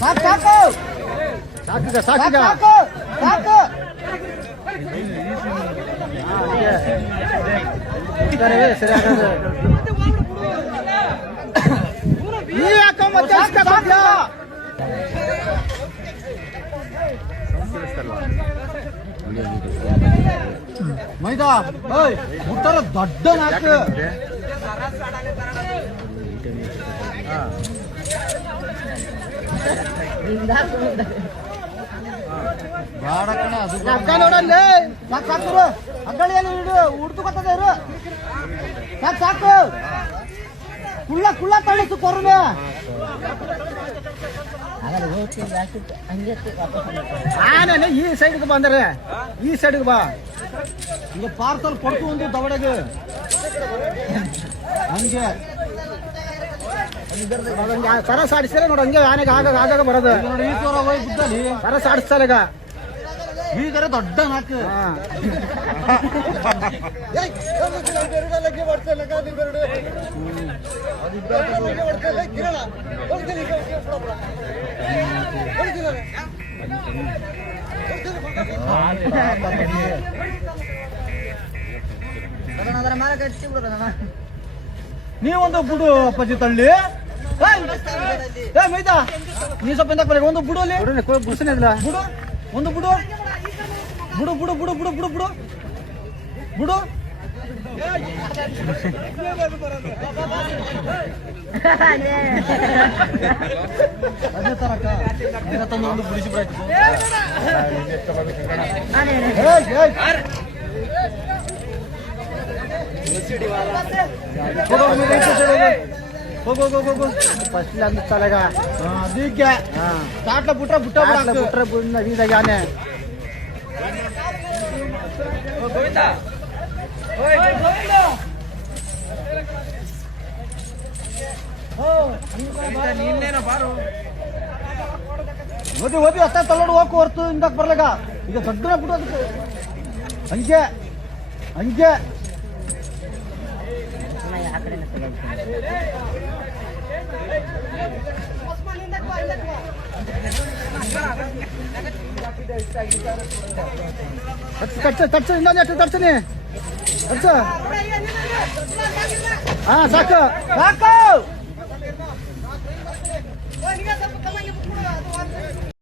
ಸಾಕು ಸಾಕು ಸಾಕೀಗ ಸಾಕೀಗ ಸಾಕು ಸಾಕು ಸರಿ ಆಗೋದು ನೀ ಯಾಕೋ ಮತ್ತೆ ಮೈದಾ ಮುಟ್ಟಾರ ದೊಡ್ಡ ನಾಲ್ಕು ಅಕ್ಕ ನೋಡಲ್ಲಿ ಸಾಕು ಸಾಕು ಅಕ್ಕಳಿ ಏನು ಹುಡ್ತುಕೊತದ ಇರು ಸಾಕು ಸಾಕು ಕುಳ್ಳ ಕುಳ್ಳ ತಳಿಸು ಕೊರ್ಮೆ ಆನೆ ಈ ಸೈಡ್ಗೆ ಬಂದರೆ ಈ ಸೈಡ್ಗೆ ಬಾ ಈಗ ಪಾರ್ಸಲ್ ಕೊಡ್ತು ಒಂದು ದವಡೆಗೆ ಹಂಗೆ ಸರಸ್ ಆಡಿಸ್ತಾರೆ ನೋಡಿ ಹಂಗೆ ಆನೆಗೆ ಆಗಾಗ ಆಗಾಗ ಬರೋದು ನೋಡಿ ಈ ತರ ಹೋಗಿ ಬುದ್ಧಲ್ಲಿ ಸರಸ್ ಆಡಿಸ್ತಾರೆ ಈಗ ಈಗಾರ ದೊಡ್ಡ ನಾಲ್ಕು ನೀವೊಂದು ಬಿಡು ಅಪ್ಪಾಜಿ ತಳ್ಳಿ ಮೈದಾ ನೀ ಸ್ವಲ್ಪ ಎಂತ ಒಂದು ಬಿಡು ಅಲ್ಲಿ ಗುಡ್ಸನೇ ಇಲ್ಲ ಬಿಡು ಒಂದು ಬಿಡು ಬಿಡು ಬಿಡು ಬಿಡು ಬಿಡು ಬಿಡು ಬಿಡು ಬಿಡು ಅದೇ ತರಕ ತಂದು ಬಿಡಿಸಿ ಬಿಡಾಯ್ತು ಹೋಗು ಹೋಗು ಹೋಗು ಫಸ್ಟ್ ಅಂದ ತಲೆಗ ಅದಕ್ಕೆ ಕಾಟ್ಲ ಬಿಟ್ರೆ ಬಿಟ್ಟ ಬಿಟ್ರೆ ಬೀದಾಗ ಆನೆ ಓದಿ ಓದಿ ಅತ್ತ ತಳ್ಳೋಡು ಹೋಗು ಹೊರ್ತು ಇಂದಕ್ಕೆ ಬರ್ಲಾಗ ಈಗ ದೊಡ್ಡ ಬಿಟ್ಟು ಅದಕ್ಕೆ ಹಂಗೆ ಹಂಗೆ ತಡ್ಸು ಇನ್ನೊಂದು ಎಷ್ಟು ತಡ್ಸನಿ ತಡ್ಸು ಹಾ ಸಾಕು ಸಾಕು